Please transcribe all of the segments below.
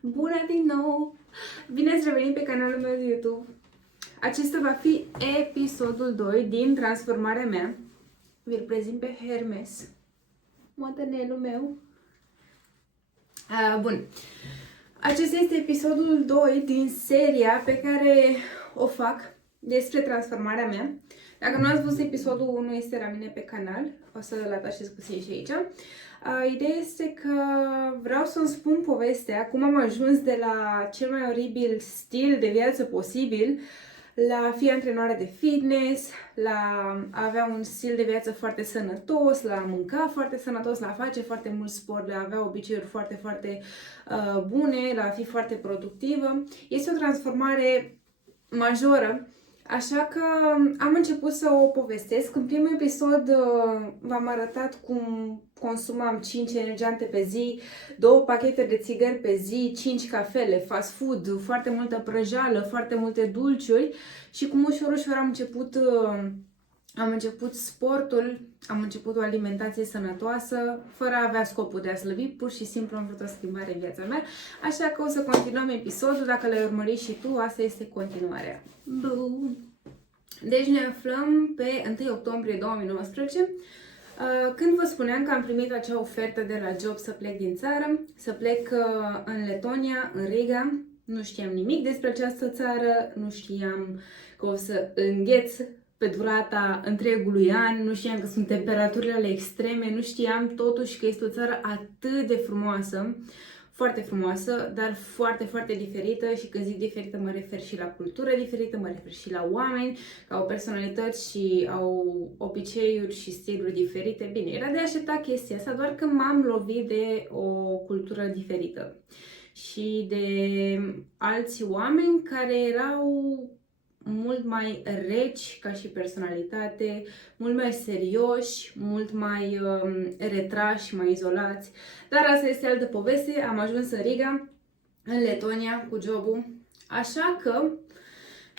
Bună din nou! Bine ați revenit pe canalul meu de YouTube. Acesta va fi episodul 2 din transformarea mea. Vi-l prezint pe Hermes, modelul meu. Bun. Acesta este episodul 2 din seria pe care o fac despre transformarea mea. Dacă nu ați văzut episodul 1, este la mine pe canal. O să-l atașez puțin și aici. Ideea este că vreau să-mi spun povestea, cum am ajuns de la cel mai oribil stil de viață posibil la a fi antrenoare de fitness, la a avea un stil de viață foarte sănătos, la a mânca foarte sănătos, la a face foarte mult sport, la a avea obiceiuri foarte bune, la a fi foarte productivă. Este o transformare majoră. Așa că am început să o povestesc. În primul episod v-am arătat cum consumam 5 energiante pe zi, 2 pachete de țigări pe zi, 5 cafele, fast food, foarte multă prăjală, foarte multe dulciuri și cum ușor am început sportul, am început o alimentație sănătoasă, fără a avea scopul de a slăbi, pur și simplu am vrut o schimbare în viața mea, așa că o să continuăm episodul, dacă l-ai urmărit și tu, asta este continuarea. Bun. Deci ne aflăm pe 1 octombrie 2019, când vă spuneam că am primit acea ofertă de la job să plec din țară, să plec în Letonia, în Riga. Nu știam nimic despre această țară, nu știam că o să îngheț pe durata întregului an, nu știam că sunt temperaturile extreme, nu știam totuși că este o țară atât de frumoasă, foarte frumoasă, dar foarte diferită și când zic diferită mă refer și la cultură diferită, mă refer și la oameni, că au personalități și au obiceiuri și stiluri diferite. Bine, era de așteptat chestia asta, doar că m-am lovit de o cultură diferită și de alți oameni care erau mult mai reci ca și personalitate, mult mai serioși, mult mai retrași, mai izolați. Dar asta este altă poveste. Am ajuns în Riga, în Letonia, cu jobul. Așa că,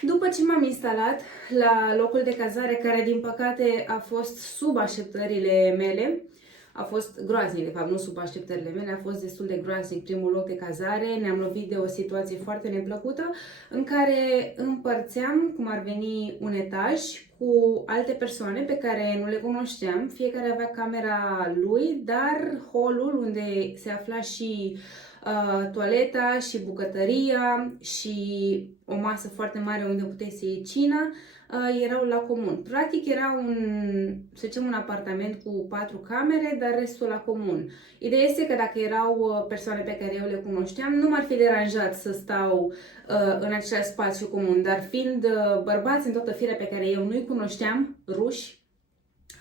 după ce m-am instalat la locul de cazare, care din păcate a fost sub așteptările mele, a fost groaznic, de fapt, nu sub așteptările mele, a fost destul de groaznic primul loc de cazare, ne-am lovit de o situație foarte neplăcută în care împărțeam, cum ar veni, un etaj cu alte persoane pe care nu le cunoșteam, fiecare avea camera lui, dar hallul unde se afla și toaleta și bucătăria și o masă foarte mare unde puteai să iei cina, erau la comun. Practic era să zicem, un apartament cu 4 camere, dar restul la comun. Ideea este că dacă erau persoane pe care eu le cunoșteam, nu m-ar fi deranjat să stau în același spațiu comun, dar fiind bărbați în toată firea pe care eu nu-i cunoșteam, ruși,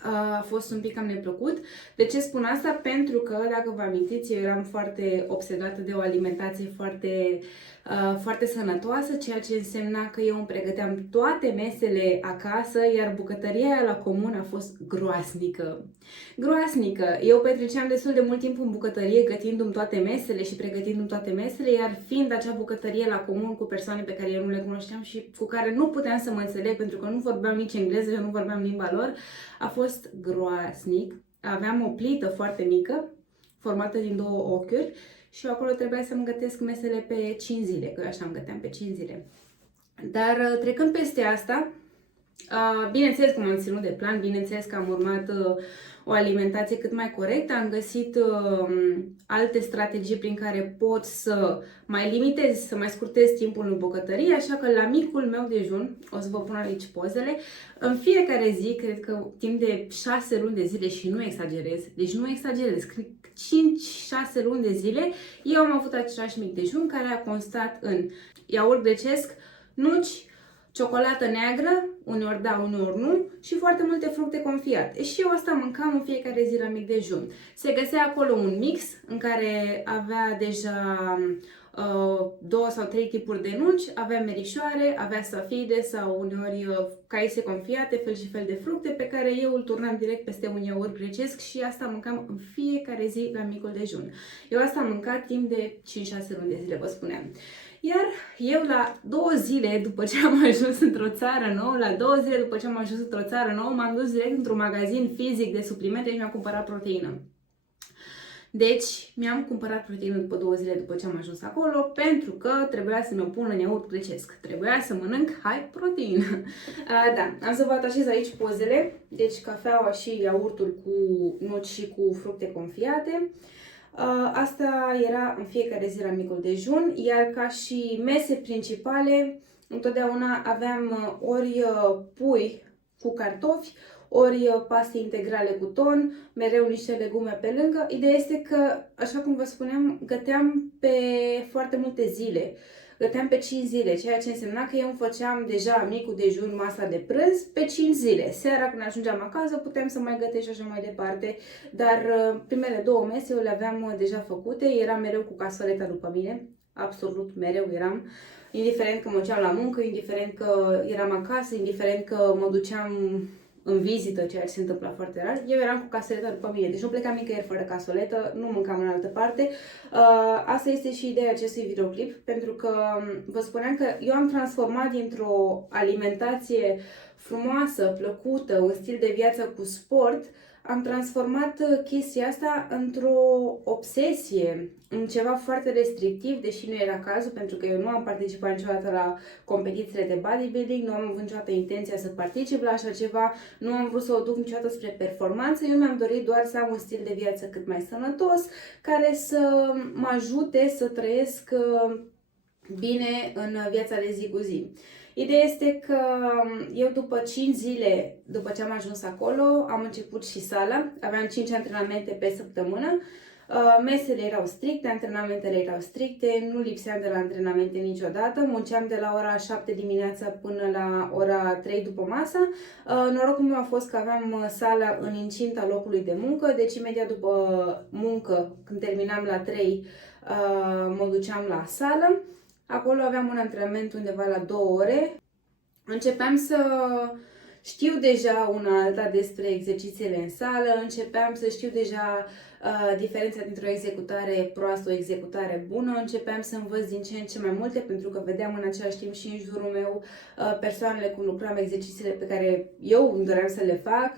a fost un pic cam neplăcut. De ce spun asta? Pentru că, dacă vă amintiți, eu eram foarte obsedată de o alimentație foarte sănătoasă, ceea ce însemna că eu îmi pregăteam toate mesele acasă, iar bucătăria aia la comun a fost groasnică. Groasnică! Eu petreceam destul de mult timp în bucătărie gătindu-mi toate mesele și pregătindu-mi toate mesele, iar fiind acea bucătărie la comun cu persoane pe care eu nu le cunoșteam și cu care nu puteam să mă înțeleg pentru că nu vorbeam nici engleză și nu vorbeam limba lor, a fost groasnic. Aveam o plită foarte mică, formată din 2 ochiuri, și acolo trebuia să-mi gătesc mesele pe 5 zile, că eu așa îmi găteam pe 5 zile. Dar trecând peste asta, bineînțeles că m-am ținut de plan, bineînțeles că am urmat o alimentație cât mai corectă, am găsit alte strategii prin care pot să mai limitez, să mai scurtez timpul în bucătărie, așa că la micul meu dejun, o să vă pun aici pozele, în fiecare zi, cred că timp de 6 luni de zile, și nu exagerez, deci nu exagerez, 5-6 luni de zile, eu am avut același mic dejun care a constat în iaurt grecesc, nuci, ciocolată neagră, uneori da, uneori nu, și foarte multe fructe confiate. Și eu asta mâncam în fiecare zi la mic dejun. Se găsea acolo un mix în care avea deja 2 sau 3 tipuri de nuci, avea merișoare, avea safide sau uneori caise confiate, fel și fel de fructe pe care eu îl turnam direct peste un iaurt grecesc și asta mâncam în fiecare zi la micul dejun. Eu asta am mâncat timp de 5-6 luni de zile, vă spuneam. Iar eu la 2 zile după ce am ajuns într-o țară nouă, m-am dus direct într-un magazin fizic de suplimente și mi-am cumpărat proteină. Deci, mi-am cumpărat proteină după 2 zile după ce am ajuns acolo, pentru că trebuia să mi-o pun în iaurt grecesc. Trebuia să mănânc high proteină. Da, am să vă atașez aici pozele. Deci, cafeaua și iaurtul cu nuci și cu fructe confiate. Asta era în fiecare zi la micul dejun, iar ca și mese principale, întotdeauna aveam ori pui cu cartofi, ori paste integrale cu ton, mereu niște legume pe lângă. Ideea este că, așa cum vă spuneam, găteam pe foarte multe zile. Găteam pe 5 zile, ceea ce însemna că eu îmi făceam deja micul dejun, masa de prânz, pe 5 zile. Seara, când ajungeam acasă, puteam să mai gătesc și așa mai departe, dar primele 2 mese eu le aveam deja făcute, eram mereu cu casoleta după mine, absolut mereu eram, indiferent că mă duceam la muncă, indiferent că eram acasă, indiferent că mă duceam în vizită, ceea ce se întâmplă foarte rar, eu eram cu casoleta după mine, deci nu plecam nicăieri fără casoletă, nu mâncam în altă parte. Asta este și ideea acestui videoclip, pentru că vă spuneam că eu am transformat dintr-o alimentație frumoasă, plăcută, un stil de viață cu sport, am transformat chestia asta într-o obsesie, în ceva foarte restrictiv, deși nu era cazul, pentru că eu nu am participat niciodată la competițiile de bodybuilding, nu am avut niciodată intenția să particip la așa ceva, nu am vrut să o duc niciodată spre performanță, eu mi-am dorit doar să am un stil de viață cât mai sănătos, care să mă ajute să trăiesc bine în viața de zi cu zi. Ideea este că eu după 5 zile, după ce am ajuns acolo, am început și sala, aveam 5 antrenamente pe săptămână, mesele erau stricte, antrenamentele erau stricte, nu lipseam de la antrenamente niciodată, munceam de la ora 7 dimineața până la ora 3 după masa. Norocul meu a fost că aveam sala în incinta locului de muncă, deci imediat după muncă, când terminam la 3, mă duceam la sală. Acolo aveam un antrenament undeva la 2 ore. Începeam să știu deja una alta despre exercițiile în sală, începeam să știu deja diferența dintre o executare proastă, o executare bună, începeam să învăț din ce în ce mai multe, pentru că vedeam în același timp și în jurul meu persoanele cum lucram, exercițiile pe care eu îmi doream să le fac.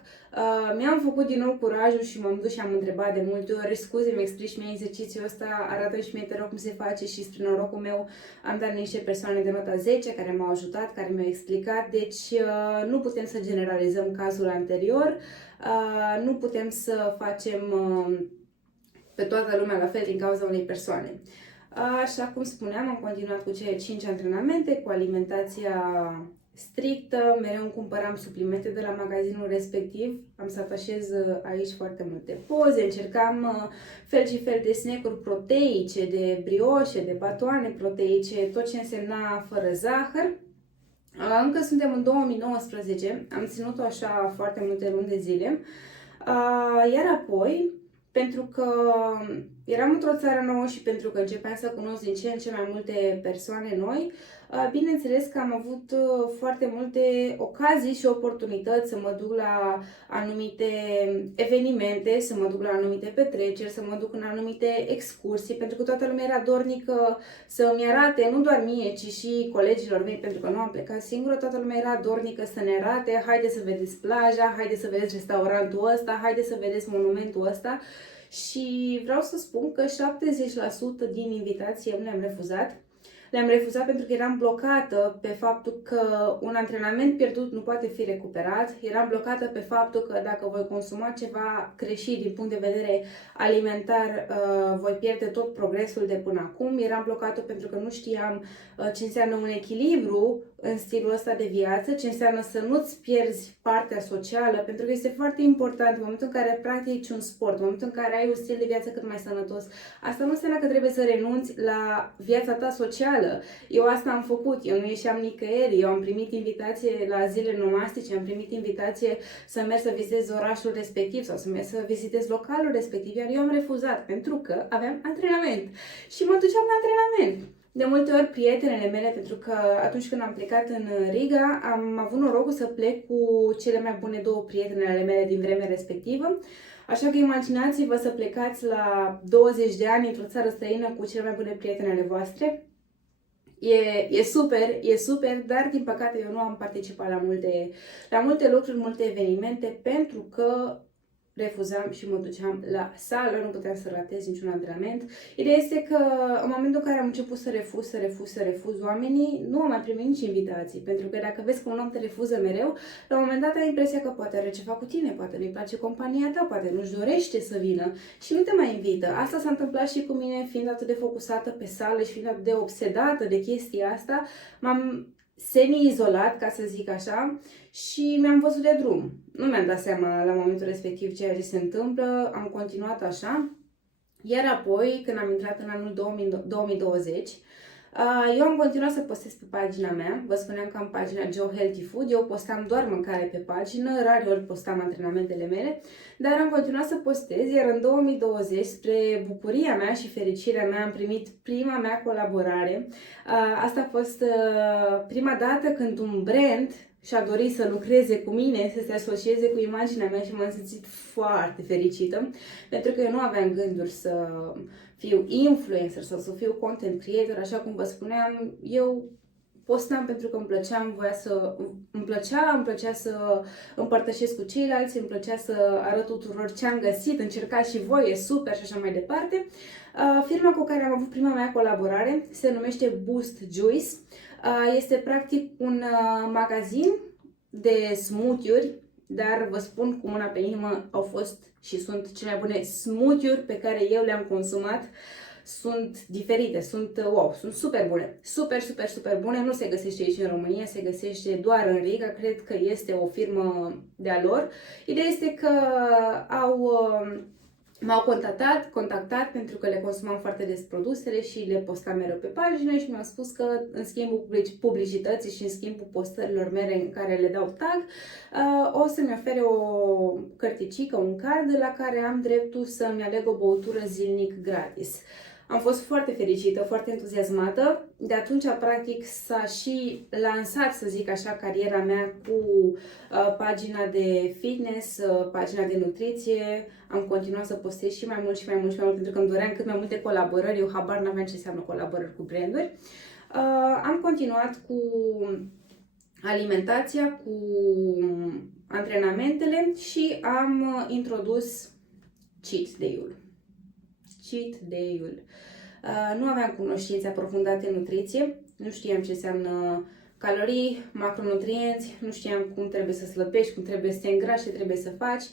Mi-am făcut din nou curajul și m-am dus și am întrebat de multe ori: scuze, mi explici mie exercițiul ăsta, arată și mie, te rog, cum se face. Și spre norocul meu am dat niște persoane de nota 10 care m-au ajutat, care mi-au explicat, deci nu putem să generalizăm cazul anterior, nu putem să facem pe toată lumea la fel din cauza unei persoane. Așa cum spuneam, am continuat cu cele 5 antrenamente, cu alimentația strictă, mereu îmi cumpăram suplimente de la magazinul respectiv, am să atașez aici foarte multe poze, încercam fel și fel de snack-uri proteice, de brioșe, de batoane proteice, tot ce însemna fără zahăr. Încă suntem în 2019, am ținut-o așa foarte multe luni de zile, iar apoi, pentru că eram într-o țară nouă și pentru că începeam să cunosc din ce în ce mai multe persoane noi, bineînțeles că am avut foarte multe ocazii și oportunități să mă duc la anumite evenimente, să mă duc la anumite petreceri, să mă duc în anumite excursii, pentru că toată lumea era dornică să-mi arate, nu doar mie, ci și colegilor mei, pentru că nu am plecat singură, toată lumea era dornică să ne arate: haide să vedeți plaja, haide să vedeți restaurantul ăsta, haide să vedeți monumentul ăsta. Și vreau să spun că 70% din invitații eu le-am refuzat. Le-am refuzat pentru că eram blocată pe faptul că un antrenament pierdut nu poate fi recuperat. Eram blocată pe faptul că dacă voi consuma ceva greșit din punct de vedere alimentar, voi pierde tot progresul de până acum. Eram blocată pentru că nu știam ce înseamnă un echilibru în stilul ăsta de viață, ce înseamnă să nu-ți pierzi partea socială, pentru că este foarte important în momentul în care practici un sport, în momentul în care ai un stil de viață cât mai sănătos. Asta nu înseamnă că trebuie să renunți la viața ta socială. Eu asta am făcut, eu nu ieșeam nicăieri, eu am primit invitație la zile nomastice, am primit invitație să merg să vizitez orașul respectiv sau să merg să vizitez localul respectiv, iar eu am refuzat pentru că aveam antrenament și mă duceam la antrenament. De multe ori prietenele mele, pentru că atunci când am plecat în Riga, am avut norocul să plec cu cele mai bune 2 prietene ale mele din vremea respectivă. Așa că imaginați-vă să plecați la 20 de ani într-o țară străină cu cele mai bune prietene ale voastre. E super, dar din păcate eu nu am participat la multe lucruri, multe evenimente, pentru că refuzam și mă duceam la sală, nu puteam să ratez niciun antrenament. Ideea este că în momentul în care am început să refuz oamenii, nu am mai primit nici invitații, pentru că dacă vezi că un om te refuză mereu, la un moment dat ai impresia că poate are ceva cu tine, poate nu-i place compania ta, poate nu-și dorește să vină și nu te mai invită. Asta s-a întâmplat și cu mine, fiind atât de focusată pe sală și fiind atât de obsedată de chestia asta, m-am semi-izolat, ca să zic așa, și mi-am văzut de drum. Nu mi-am dat seama la momentul respectiv ceea ce se întâmplă, am continuat așa, iar apoi, când am intrat în anul 2020, eu am continuat să postez pe pagina mea, vă spuneam că am pagina Joe Healthy Food, eu postam doar mâncare pe pagină, rareori postam antrenamentele mele, dar am continuat să postez, iar în 2020, spre bucuria mea și fericirea mea, am primit prima mea colaborare. Asta a fost prima dată când un brand și-a dorit să lucreze cu mine, să se asocieze cu imaginea mea și m-am simțit foarte fericită, pentru că eu nu aveam gânduri să fiu influencer sau să fiu content creator, așa cum vă spuneam, eu postam pentru că îmi plăcea să împărtășesc cu ceilalți, îmi plăcea să arăt tuturor ce am găsit, încercați și voi, e super și așa mai departe. Firma cu care am avut prima mea colaborare se numește Boost Juice. Este practic un magazin de smoothie-uri, dar vă spun cu mâna pe inimă, au fost și sunt cele mai bune smoothie-uri pe care eu le-am consumat. Sunt diferite, sunt super bune, super bune, nu se găsește aici în România, se găsește doar în Riga, cred că este o firmă de-a lor. Ideea este că m-au contactat pentru că le consumam foarte des produsele și le postam mereu pe pagină și mi-au spus că în schimbul publicității și în schimbul postărilor mele în care le dau tag, o să-mi ofere o cărticică, un card la care am dreptul să-mi aleg o băutură zilnic gratis. Am fost foarte fericită, foarte entuziasmată. De atunci, practic, s-a și lansat, să zic așa, cariera mea cu pagina de fitness, pagina de nutriție. Am continuat să postez și mai mult, pentru că îmi doream cât mai multe colaborări. Eu habar n-aveam ce înseamnă colaborări cu branduri. Am continuat cu alimentația, cu antrenamentele și am introdus cheat day-ul. Nu aveam cunoștințe aprofundate în nutriție, nu știam ce înseamnă calorii, macronutrienți, nu știam cum trebuie să slăbești, cum trebuie să te îngrași, ce trebuie să faci.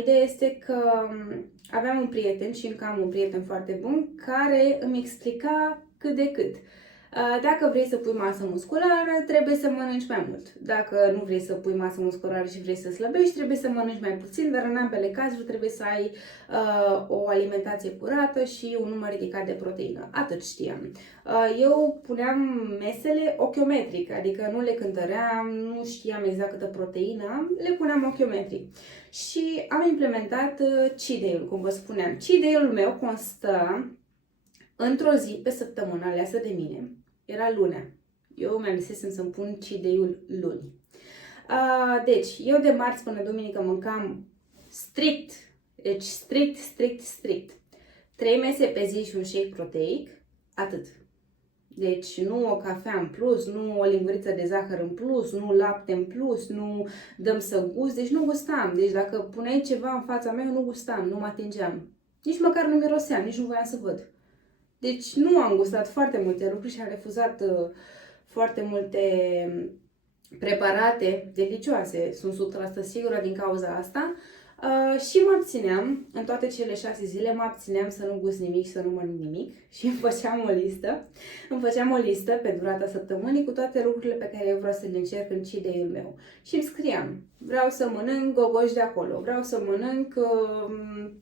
Ideea este că aveam un prieten și încă am un prieten foarte bun care îmi explica cât de cât. Dacă vrei să pui masă musculară, trebuie să mănânci mai mult. Dacă nu vrei să pui masă musculară și vrei să slăbești, trebuie să mănânci mai puțin, dar în ambele cazuri trebuie să ai o alimentație curată și un număr ridicat de proteină. Atât știam. Eu puneam mesele ochiometric, adică nu le cântăream, nu știam exact câtă proteină am, le puneam ochiometric. Și am implementat cheat day-ul, cum vă spuneam. Cheat day-ul meu constă într-o zi pe săptămână aleasă de mine. Era lunea. Eu mi-am lăsesem să-mi pun cheat day-ul luni. Deci, eu de marți până duminică mâncam strict. Deci, strict. 3 mese pe zi și un shake proteic. Atât. Deci, nu o cafea în plus, nu o linguriță de zahăr în plus, nu lapte în plus, nu dăm să gust. Deci, nu gustam. Deci, dacă puneai ceva în fața mea, eu nu gustam, nu mă atingeam. Nici măcar nu miroseam, nici nu voiam să văd. Deci nu am gustat foarte multe lucruri și am refuzat foarte multe preparate delicioase. Sunt 100% sigură din cauza asta. Și mă abțineam, în toate cele 6 zile mă abțineam să nu gust nimic și să nu mănânc nimic și îmi făceam o listă pe durata săptămânii cu toate lucrurile pe care eu vreau să le încerc în cheat day-ul meu. Și îmi scriam, vreau să mănânc gogoși de acolo, vreau să mănânc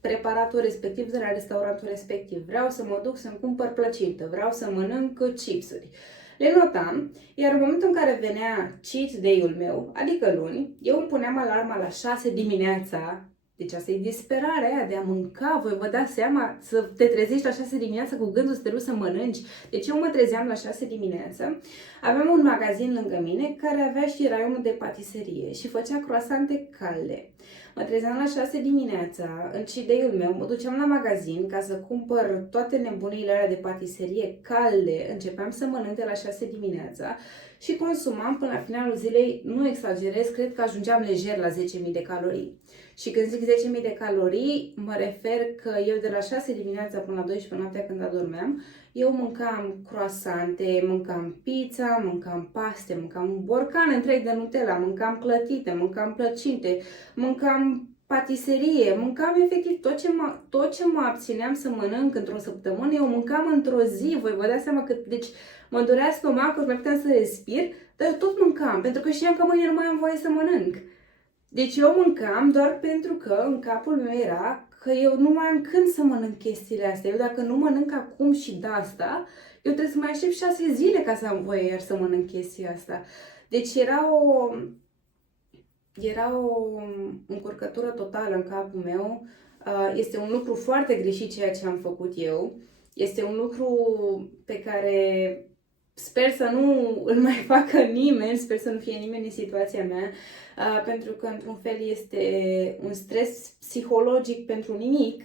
preparatul respectiv de la restaurantul respectiv, vreau să mă duc să-mi cumpăr plăcintă, vreau să mănânc chipsuri. Le notam, iar în momentul în care venea cheat day-ul meu, adică luni, eu îmi puneam alarma la 6 dimineața. Deci asta e disperarea aia de a mânca, voi vă dați seama, să te trezești la 6 dimineața cu gândul să te duci să mănânci. Deci eu mă trezeam la 6 dimineața, aveam un magazin lângă mine care avea și raionul de patiserie și făcea croasante calde. Mă trezeam la 6 dimineața, în cheat-day-ul meu, mă duceam la magazin ca să cumpăr toate nebunile alea de patiserie calde, începeam să mănânc de la 6 dimineața și consumam până la finalul zilei, nu exagerez, cred că ajungeam lejer la 10.000 de calorii. Și când zic 10.000 de calorii, mă refer că eu de la 6 dimineața până la 12 noaptea când adormeam, eu mâncam croissante, mâncam pizza, mâncam paste, mâncam un borcan întreg de Nutella, mâncam clătite, mâncam plăcinte, mâncam patiserie, mâncam efectiv tot ce mă abțineam să mănânc într-o săptămână, eu mâncam într-o zi, voi vă dați seama că, deci, mă durea stomacul, mai puteam să respir, dar eu tot mâncam, pentru că știam că mâine nu mai am voie să mănânc. Deci eu mâncam doar pentru că în capul meu era că eu nu mai am când să mănânc chestiile astea. Eu dacă nu mănânc acum și de asta, eu trebuie să mai aștept 6 zile ca să am voie iar să mănânc chestia asta. Deci era o încurcătură totală în capul meu. Este un lucru foarte greșit ceea ce am făcut eu. Este un lucru pe care sper să nu îl mai facă nimeni, sper să nu fie nimeni în situația mea, pentru că într-un fel este un stres psihologic pentru nimic.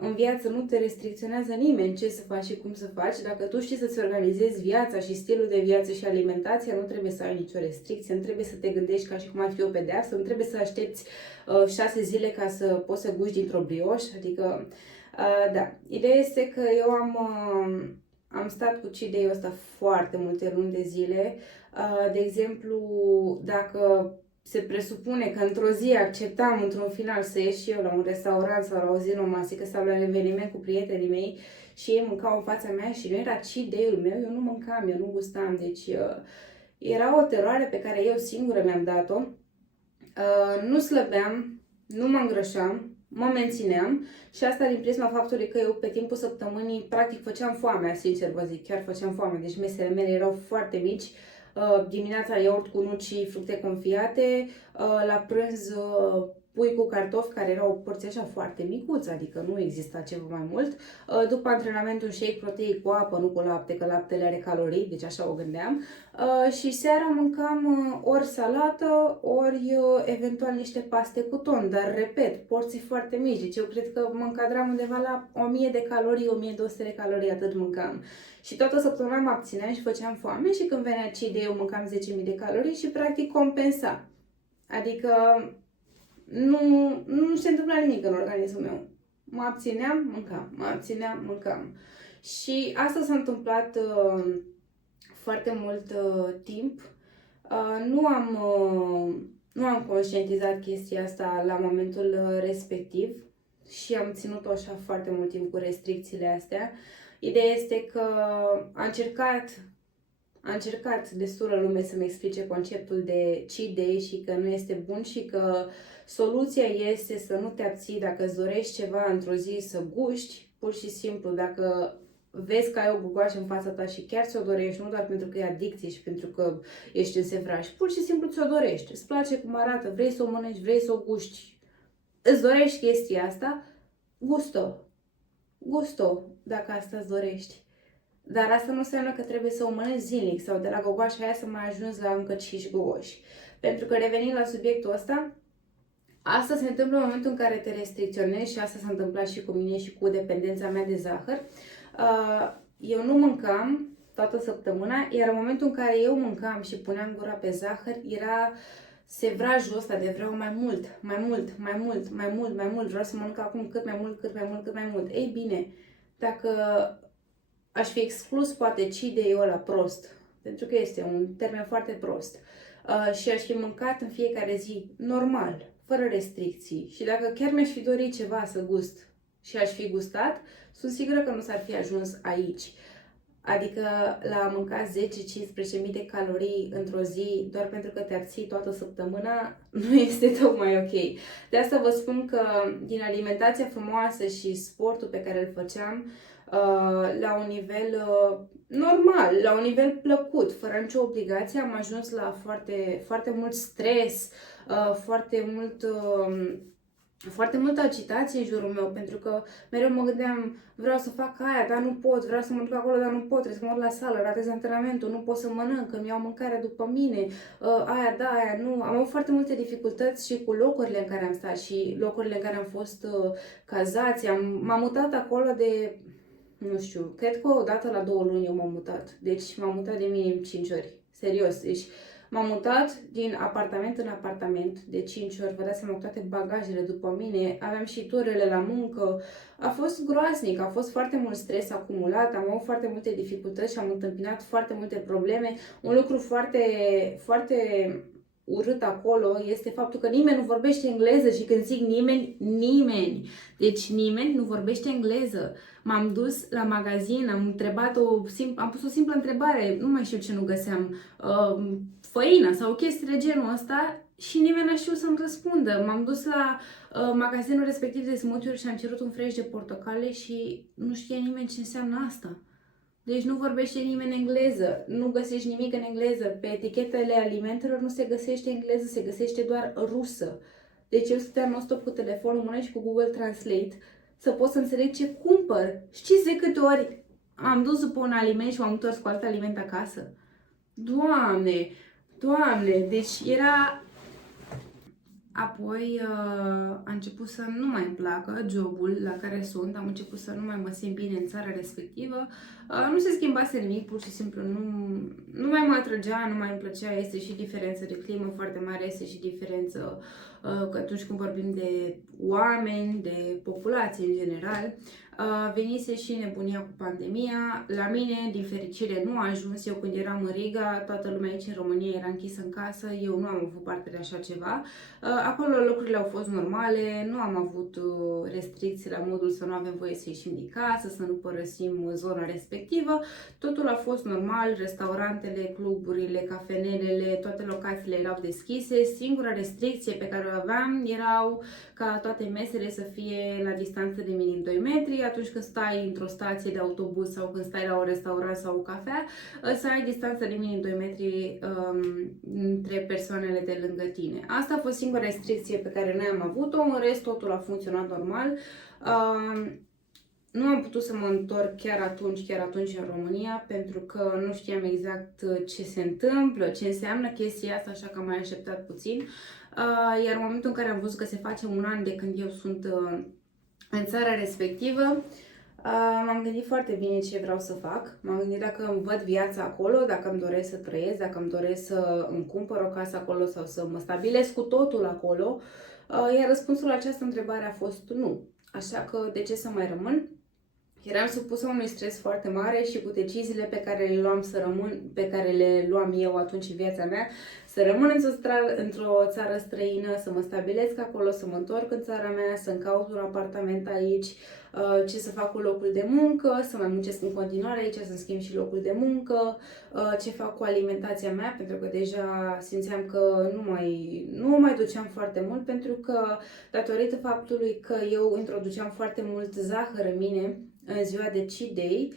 În viață nu te restricționează nimeni ce să faci și cum să faci. Dacă tu știi să-ți organizezi viața și stilul de viață și alimentația, nu trebuie să ai nicio restricție, nu trebuie să te gândești ca și cum ar fi o pedeapsă, nu trebuie să aștepți 6 zile ca să poți să guși dintr-o brioș. Adică, da, ideea este că eu am stat cu cheat day-ul ăsta foarte multe luni de zile. De exemplu, dacă se presupune că într-o zi acceptam într-un final să ieși și eu la un restaurant sau la o zi romantică sau la un eveniment cu prietenii mei și ei mâncau în fața mea și nu era cheat day-ul meu, eu nu mâncam, eu nu gustam. Deci era o teroare pe care eu singură mi-am dat-o. Nu slăbeam, nu mă îngrășam, mă mențineam și asta din prisma faptului că eu pe timpul săptămânii practic făceam foamea, sincer vă zic, chiar făceam foame. Deci mesele mele erau foarte mici. Dimineața iaurt cu nuci și fructe confiate, la prânz pui cu cartofi, care era o porție așa foarte micuță, adică nu exista ceva mai mult. După antrenament un shake proteic cu apă, nu cu lapte, că laptele are calorii, deci așa o gândeam. Și seara mâncam ori salată, ori eventual niște paste cu ton, dar repet, porții foarte mici, deci eu cred că mă încadram undeva la 1000 de calorii, 1200 de calorii, atât mâncam. Și toată săptămâna mă abțineam și făceam foame și când venea cheat day eu mâncam 10.000 de calorii și practic compensa. Adică nu se întâmpla nimic în organismul meu. Mă abțineam, mâncam, mă abțineam, mâncam. Și asta s-a întâmplat foarte mult timp. Nu am conștientizat chestia asta la momentul respectiv și am ținut-o așa foarte mult timp cu restricțiile astea. Ideea este că a încercat destulă lume să-mi explice conceptul de cheat day și că nu este bun și că soluția este să nu te abții dacă îți dorești ceva într-o zi să guști, pur și simplu, dacă vezi că ai o gugoașă în fața ta și chiar ți-o dorești, nu doar pentru că e adicție și pentru că ești în sevraj, pur și simplu ți-o dorești, îți place cum arată, vrei să o mănânci, vrei să o guști, îți dorești chestia asta, gusto, dacă asta îți dorești. Dar asta nu înseamnă că trebuie să o mănânci zilnic sau de la gogoașa aia să mai ajungi la încă 5 gogoși. Pentru că revenind la subiectul ăsta, asta se întâmplă în momentul în care te restricționezi și asta s-a întâmplat și cu mine și cu dependența mea de zahăr. Eu nu mâncam toată săptămâna, iar în momentul în care eu mâncam și puneam gura pe zahăr, era sevrajul ăsta de vreau mai mult, vreau să mănânc acum cât mai mult. Ei bine, dacă aș fi exclus poate cheat day-ul ăla prost, pentru că este un termen foarte prost, și aș fi mâncat în fiecare zi normal, fără restricții și dacă chiar mi-aș fi dorit ceva să gust și aș fi gustat, sunt sigură că nu s-ar fi ajuns aici. Adică la a mânca 10-15.000 de calorii într-o zi doar pentru că te abții toată săptămâna nu este tocmai ok. De asta vă spun că din alimentația frumoasă și sportul pe care îl făceam la un nivel normal, la un nivel plăcut, fără nicio obligație, am ajuns la foarte, foarte mult stres, foarte mult foarte multă agitație în jurul meu, pentru că mereu mă gândeam, vreau să fac aia, dar nu pot, vreau să mă duc acolo, dar nu pot, trebuie să mă duc la sală, ratez antrenamentul, nu pot să mănânc, îmi iau mâncarea după mine, aia da, aia nu. Am avut foarte multe dificultăți și cu locurile în care am stat și locurile în care am fost cazați. M-am mutat acolo de, nu știu, cred că o dată la 2 luni eu m-am mutat. Deci m-am mutat de minim 5 ori. Serios. Deci m-am mutat din apartament în apartament de 5 ori, vă dați seama, cu toate bagajele după mine, aveam și turele la muncă, a fost groaznic, a fost foarte mult stres acumulat, am avut foarte multe dificultăți și am întâmpinat foarte multe probleme. Un lucru foarte, foarte urât acolo este faptul că nimeni nu vorbește engleză și când zic nimeni, deci nimeni nu vorbește engleză. M-am dus la magazin, am pus o simplă întrebare, nu mai știu ce nu găseam, făină sau chestii de genul ăsta și nimeni n-a știut să-mi răspundă. M-am dus la magazinul respectiv de smoothie-uri și am cerut un fresh de portocale și nu știe nimeni ce înseamnă asta. Deci nu vorbește nimeni engleză, nu găsești nimic în engleză, pe etichetele alimentelor nu se găsește engleză, se găsește doar rusă. Deci eu stăteam non-stop cu telefonul în mână și cu Google Translate să pot să înțeleg ce cumpăr. Știți de câte ori am dus după un aliment și m-am întors cu alt aliment acasă? Doamne, Doamne, deci era... Apoi a început să nu mai îmi placă jobul la care sunt, am început să nu mai mă simt bine în țara respectivă. Nu se schimbase nimic, pur și simplu nu mai mă atrăgea, nu mai îmi plăcea, este și diferență de climă foarte mare, este și diferență că atunci când vorbim de oameni, de populație în general. Venise și nebunia cu pandemia. La mine, din fericire, nu a ajuns. Eu când eram în Riga, toată lumea aici în România era închisă în casă, eu nu am avut parte de așa ceva. Acolo lucrurile au fost normale, nu am avut restricții la modul să nu avem voie să ieșim din casă, să nu părăsim zona respectivă. Totul a fost normal, restaurantele, cluburile, cafenelele, toate locațiile erau deschise. Singura restricție pe care o aveam erau ca toate mesele să fie la distanță de minim 2 metri. Atunci când stai într-o stație de autobuz sau când stai la un restaurant sau o cafea, să ai distanță de minim 2 metri între persoanele de lângă tine. Asta a fost singura restricție pe care noi am avut-o, în rest totul a funcționat normal. Nu am putut să mă întorc chiar atunci în România, pentru că nu știam exact ce se întâmplă, ce înseamnă chestia asta, așa că am mai așteptat puțin. Iar în momentul în care am văzut că se face 1 an de când eu sunt în țara respectivă, m-am gândit foarte bine ce vreau să fac. M-am gândit dacă îmi văd viața acolo, dacă îmi doresc să trăiesc, dacă îmi doresc să îmi cumpăr o casă acolo sau să mă stabilesc cu totul acolo. Iar răspunsul la această întrebare a fost nu. Așa că de ce să mai rămân? Eram supusă unui stres foarte mare și cu deciziile pe care le luam eu atunci în viața mea, să rămân într-o țară străină, să mă stabilesc acolo, să mă întorc în țara mea, să-mi caut un apartament aici, ce să fac cu locul de muncă, să mai muncesc în continuare aici, să-mi schimb și locul de muncă, ce fac cu alimentația mea, pentru că deja simțeam că nu mai duceam foarte mult, pentru că datorită faptului că eu introduceam foarte mult zahăr în mine, în ziua de cheat day,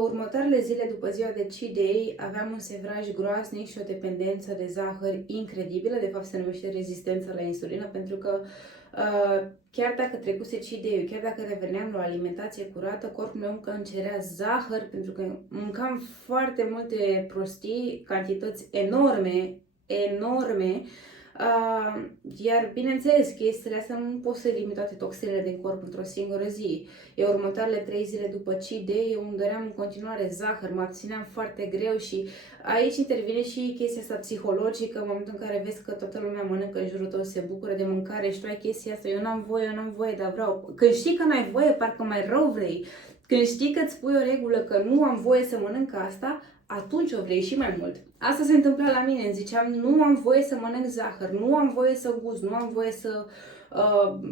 următoarele zile după ziua de cheat day aveam un sevraj groaznic și o dependență de zahăr incredibilă, de fapt se numește rezistență la insulină, pentru că chiar dacă trecuse cheat day-ul, chiar dacă reveneam la o alimentație curată, corpul meu încă îmi cerea zahăr, pentru că mâncam foarte multe prostii, cantități enorme, iar bineînțeles, chestiile astea nu pot să elimine toate toxinele din corp într-o singură zi. Eu următoarele 3 zile după cheat day, eu îmi doream în continuare zahăr, mă abțineam foarte greu și aici intervine și chestia asta psihologică, în momentul în care vezi că toată lumea mănâncă în jurul tău, se bucură de mâncare și tu ai chestia asta, eu n-am voie, dar vreau. Când știi că n-ai voie, parcă mai rău vrei. Când știi că îți pui o regulă că nu am voie să mănânc asta, atunci o vrei și mai mult. Asta se întâmpla la mine, îmi ziceam, nu am voie să mănânc zahăr, nu am voie să gust, nu am voie să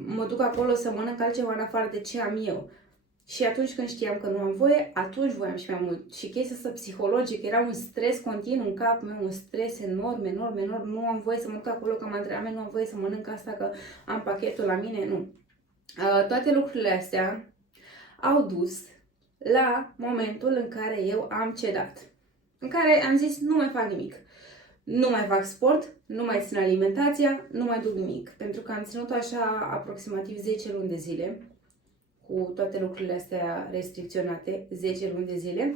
mă duc acolo să mănânc altceva în afară de ce am eu. Și atunci când știam că nu am voie, atunci voiam și mai mult. Și chestia asta psihologică, era un stres continuu în capul meu, un stres enorm, nu am voie să mă duc acolo că am antrenament, nu am voie să mănânc asta că am pachetul la mine, nu. Toate lucrurile astea au dus la momentul în care eu am cedat. În care am zis, nu mai fac nimic. nu mai fac sport, nu mai țin alimentația, nu mai duc nimic. Pentru că am ținut așa aproximativ 10 luni de zile, cu toate lucrurile astea restricționate, 10 luni de zile.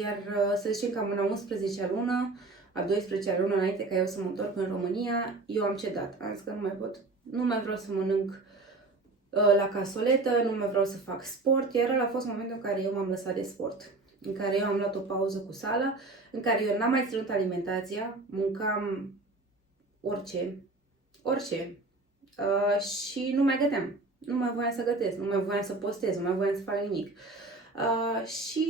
Iar să zicem că în a 11-a lună, a 12-a lună înainte ca eu să mă întorc în România, eu am cedat. Am zis că nu mai pot. Nu mai vreau să mănânc la casoletă, nu mai vreau să fac sport, iar ăla a fost momentul în care eu m-am lăsat de sport, în care eu am luat o pauză cu sala, în care eu n-am mai ținut alimentația, mâncam orice, și nu mai găteam. Nu mai voiam să gătesc, nu mai voiam să postez, nu mai voiam să fac nimic. Și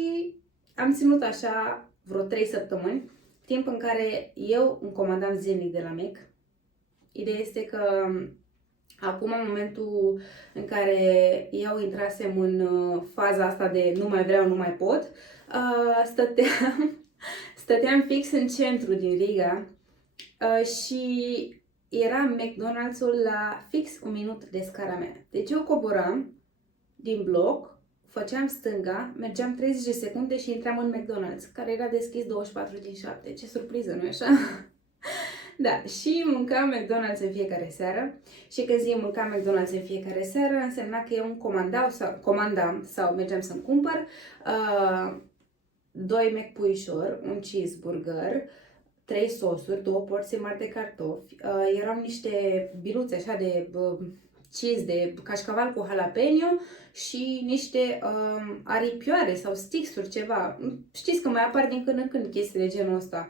am ținut așa vreo 3 săptămâni, timp în care eu îmi comandam zilnic de la Mac. Ideea este că acum, în momentul în care eu intrasem în faza asta de nu mai vreau, nu mai pot, stăteam fix în centru din Riga și era McDonald's-ul la fix 1 minut de scara mea. Deci eu coboram din bloc, făceam stânga, mergeam 30 de secunde și intram în McDonald's, care era deschis 24/7. Ce surpriză, nu-i așa? Da, și mâncam McDonald's în fiecare seară. Și când zic mâncam McDonald's în fiecare seară, însemna că eu îmi comandam sau mergeam să-mi cumpăr 2 McPuișori, un cheeseburger, 3 sosuri, 2 porții mari de cartofi, erau niște biluțe așa de cheese, de cașcaval cu jalapeno și niște aripioare sau stixuri, ceva. Știți că mai apar din când în când chestii de genul ăsta.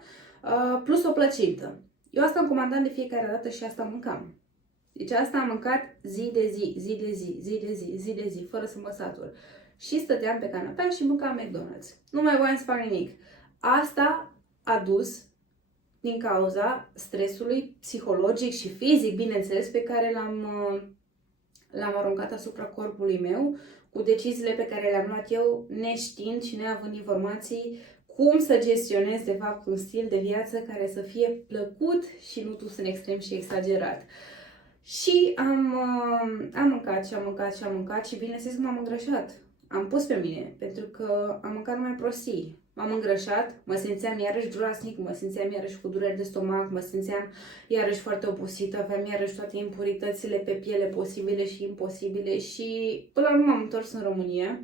Plus o plăcintă. Eu asta îmi comandam de fiecare dată și asta mâncam. Deci asta am mâncat zi de zi, fără să mă satur. Și stăteam pe canapea și mâncam McDonald's. Nu mai voiam să fac nimic. Asta a dus din cauza stresului psihologic și fizic, bineînțeles, pe care l-am aruncat asupra corpului meu, cu deciziile pe care le-am luat eu, neștiind și neavând informații cum să gestionez, de fapt, un stil de viață care să fie plăcut și nu dus în extrem și exagerat. Și am mâncat și bineînțeles că m-am îngrășat. Am pus pe mine, pentru că am mâncat numai prostii. M-am îngrășat, mă simțeam iarăși groasnic, mă simțeam iarăși cu dureri de stomac, mă simțeam iarăși foarte obosită, aveam iarăși toate impuritățile pe piele posibile și imposibile și până la urmă m-am întors în România.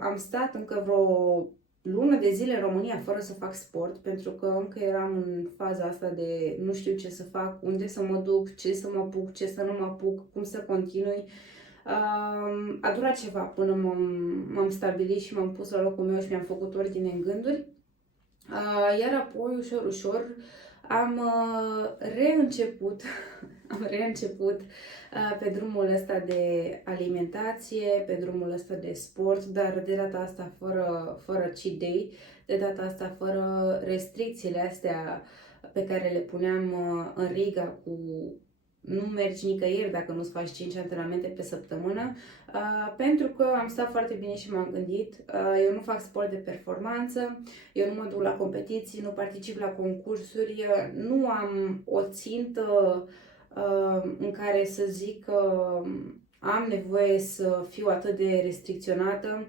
Am stat încă vreo lună de zile în România fără să fac sport, pentru că încă eram în faza asta de nu știu ce să fac, unde să mă duc, ce să mă apuc, ce să nu mă apuc, cum să continui. A durat ceva până m-am stabilit și m-am pus la locul meu și mi-am făcut ordine în gânduri. Iar apoi, ușor, am reînceput pe drumul ăsta de alimentație, pe drumul ăsta de sport, dar de data asta fără cheat day, de data asta fără restricțiile astea pe care le puneam în Riga cu nu mergi nicăieri dacă nu-ți faci 5 antrenamente pe săptămână, pentru că am stat foarte bine și m-am gândit, eu nu fac sport de performanță, eu nu mă duc la competiții, nu particip la concursuri, nu am o țintă în care să zic că am nevoie să fiu atât de restricționată.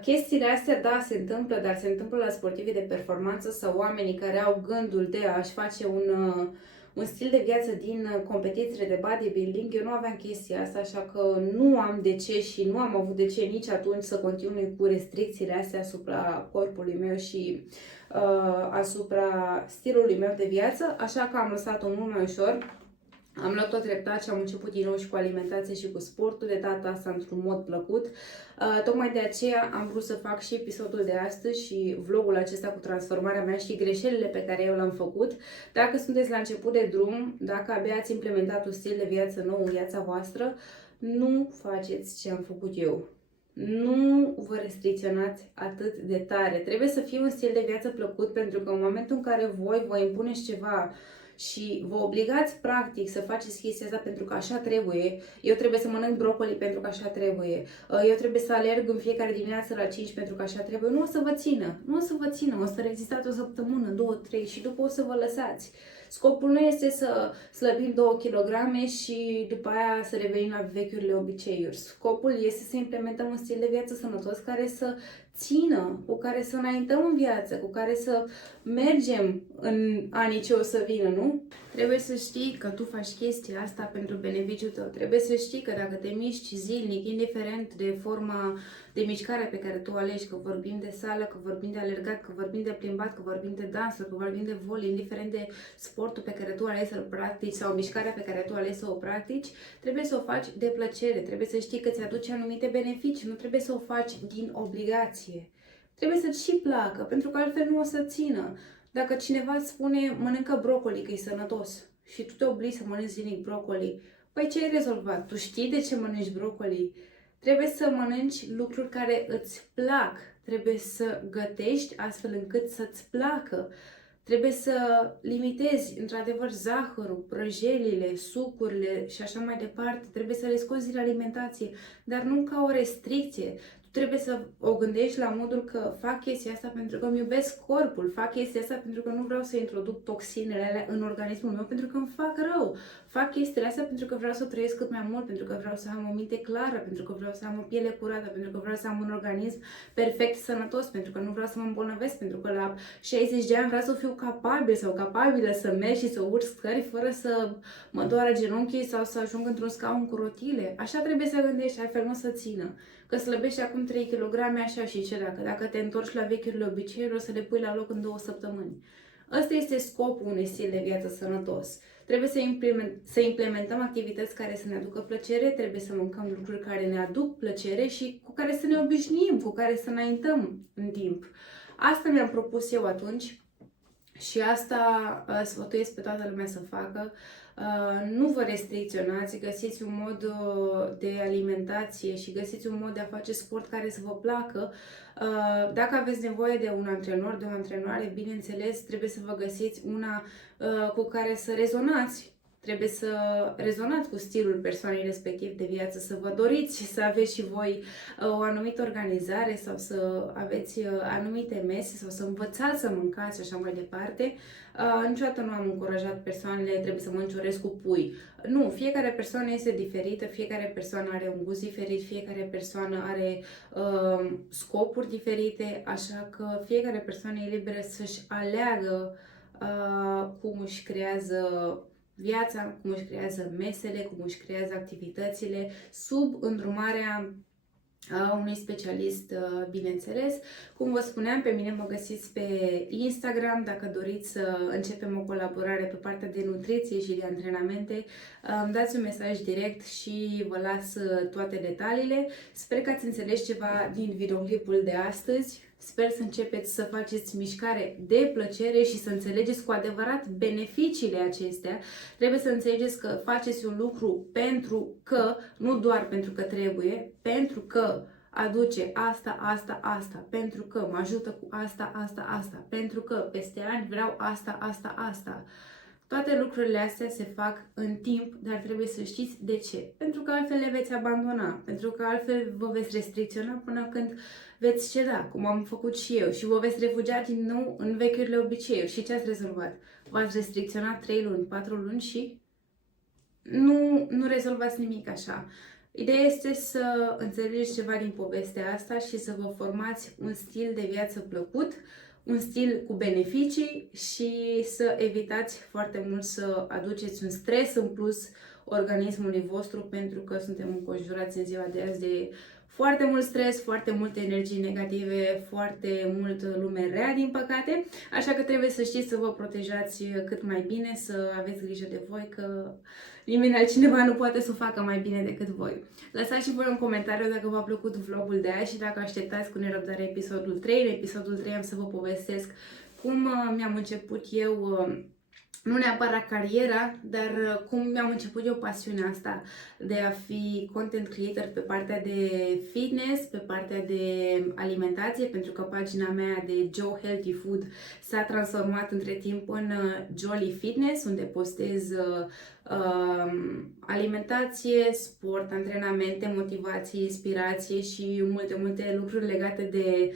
Chestiile astea, da, se întâmplă, dar se întâmplă la sportivii de performanță sau oamenii care au gândul de a-și face un stil de viață din competițiile de bodybuilding. Eu nu aveam chestia asta, așa că nu am de ce și nu am avut de ce nici atunci să continui cu restricțiile astea asupra corpului meu și asupra stilului meu de viață, așa că am lăsat-o mult mai ușor. Am luat tot treptat și am început din nou și cu alimentație și cu sportul, de data asta într-un mod plăcut. Tocmai de aceea am vrut să fac și episodul de astăzi și vlogul acesta cu transformarea mea și greșelile pe care eu le-am făcut. Dacă sunteți la început de drum, dacă abia ați implementat un stil de viață nou în viața voastră, nu faceți ce am făcut eu. Nu vă restricționați atât de tare. Trebuie să fie un stil de viață plăcut, pentru că în momentul în care voi vă impuneți ceva și vă obligați practic să faceți chestia asta pentru că așa trebuie, eu trebuie să mănânc brocoli pentru că așa trebuie, eu trebuie să alerg în fiecare dimineață la 5 pentru că așa trebuie, nu o să vă țină, o să rezistați o săptămână, 2, 3 și după o să vă lăsați. Scopul nu este să slăbim 2 kg și după aia să revenim la vechiurile obiceiuri. Scopul este să implementăm un stil de viață sănătos care să țină, cu care să înaintăm în viață, cu care să mergem în anii ce o să vină, nu? Trebuie să știi că tu faci chestia asta pentru beneficiul tău. Trebuie să știi că dacă te miști zilnic, indiferent de forma de mișcare pe care tu alegi, că vorbim de sală, că vorbim de alergat, că vorbim de plimbat, că vorbim de dansuri, că vorbim de voli, indiferent de sportul pe care tu alegi să-l practici sau mișcarea pe care tu alegi să o practici, trebuie să o faci de plăcere, trebuie să știi că ți aduce anumite beneficii, nu trebuie să o faci din obligație. Trebuie să-ți și placă, pentru că altfel nu o să țină. Dacă cineva îți spune mănâncă brocoli, că e sănătos și tu te obligi să mănânci zilnic brocoli, păi ce ai rezolvat? Tu știi de ce mănânci brocoli? Trebuie să mănânci lucruri care îți plac. Trebuie să gătești astfel încât să-ți placă. Trebuie să limitezi, într-adevăr, zahărul, prăjelile, sucurile și așa mai departe. Trebuie să le scoți din alimentație, dar nu ca o restricție. Tu trebuie să o gândești la modul că fac chestia asta pentru că îmi iubesc corpul, fac chestia asta pentru că nu vreau să introduc toxinele alea în organismul meu, pentru că îmi fac rău. Fac chestiile astea pentru că vreau să trăiesc cât mai mult, pentru că vreau să am o minte clară, pentru că vreau să am o piele curată, pentru că vreau să am un organism perfect sănătos, pentru că nu vreau să mă îmbolnăvesc, pentru că la 60 de ani vreau să fiu capabil sau capabilă să merg și să urc scări fără să mă doară genunchii sau să ajung într-un scaun cu rotile. Așa trebuie să gândești, altfel nu o să țină. Că slăbești acum 3 kg, așa și ce dacă? Dacă te întorci la vechiurile obiceiuri, o să le pui la loc în 2 săptămâni. Ăsta este scopul unui stil de viață sănătos. Trebuie să implementăm activități care să ne aducă plăcere, trebuie să mâncăm lucruri care ne aduc plăcere și cu care să ne obișnuim, cu care să înaintăm în timp. Asta mi-am propus eu atunci și asta sfătuiesc pe toată lumea să facă. Nu vă restricționați, găsiți un mod de alimentație și găsiți un mod de a face sport care să vă placă. Dacă aveți nevoie de un antrenor, de o antrenoare, bineînțeles, trebuie să vă găsiți una cu care să rezonați. Trebuie să rezonați cu stilul persoanei respectiv de viață, să vă doriți să aveți și voi o anumită organizare sau să aveți anumite mese sau să învățați să mâncați și așa mai departe. Niciodată nu am încurajat persoanele, trebuie să mănânci orez cu pui. Nu, fiecare persoană este diferită, fiecare persoană are un gust diferit, fiecare persoană are scopuri diferite, așa că fiecare persoană e liberă să-și aleagă cum își creează viața, cum își creează mesele, cum își creează activitățile, sub îndrumarea unui specialist, bineînțeles. Cum vă spuneam, pe mine mă găsiți pe Instagram, dacă doriți să începem o colaborare pe partea de nutriție și de antrenamente, îmi dați un mesaj direct și vă las toate detaliile. Sper că ați înțeles ceva din videoclipul de astăzi. Sper să începeți să faceți mișcare de plăcere și să înțelegeți cu adevărat beneficiile acestea. Trebuie să înțelegeți că faceți un lucru pentru că, nu doar pentru că trebuie, pentru că aduce asta, asta, asta, pentru că mă ajută cu asta, asta, asta, pentru că peste ani vreau asta, asta, asta. Toate lucrurile astea se fac în timp, dar trebuie să știți de ce. Pentru că altfel le veți abandona, pentru că altfel vă veți restricționa până când veți ceda, cum am făcut și eu, și vă veți refugia din nou în vechiurile obiceiuri. Și ce ați rezolvat? V-ați restricționat 3 luni, 4 luni și nu rezolvați nimic așa. Ideea este să înțelegeți ceva din povestea asta și să vă formați un stil de viață plăcut, un stil cu beneficii și să evitați foarte mult să aduceți un stres în plus organismului vostru, pentru că suntem înconjurați în ziua de azi de foarte mult stres, foarte multe energii negative, foarte mult lume rea, din păcate. Așa că trebuie să știți să vă protejați cât mai bine, să aveți grijă de voi, că nimeni altcineva nu poate să o facă mai bine decât voi. Lăsați și voi un comentariu dacă v-a plăcut vlogul de azi și dacă așteptați cu nerăbdare episodul 3. În episodul 3 am să vă povestesc cum mi-am început eu, nu neapărat cariera, dar cum mi-am început eu pasiunea asta de a fi content creator pe partea de fitness, pe partea de alimentație, pentru că pagina mea de Joe Healthy Food s-a transformat între timp în Jolly Fitness, unde postez alimentație, sport, antrenamente, motivație, inspirație și multe lucruri legate de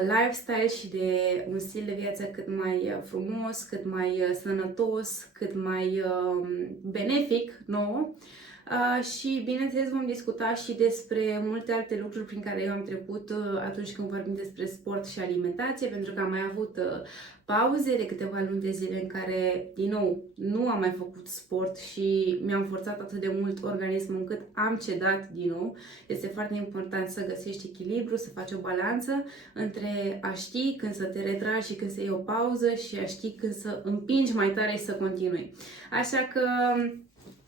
lifestyle și de un stil de viață cât mai frumos, cât mai sănătos, cât mai benefic nouă. Și bineînțeles vom discuta și despre multe alte lucruri prin care eu am trecut atunci când vorbim despre sport și alimentație, pentru că am mai avut pauze de câteva luni de zile în care, din nou, nu am mai făcut sport și mi-am forțat atât de mult organismul încât am cedat din nou. Este foarte important să găsești echilibru, să faci o balanță între a ști când să te retragi și când să iei o pauză și a ști când să împingi mai tare și să continui. Așa că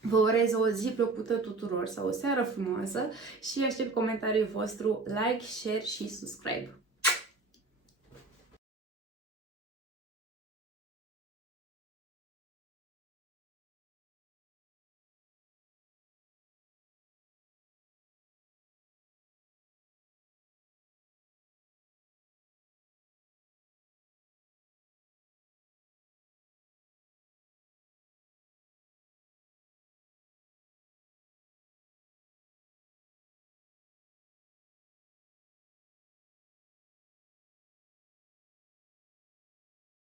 vă urez o zi plăcută tuturor sau o seară frumoasă și aștept comentariul vostru, like, share și subscribe.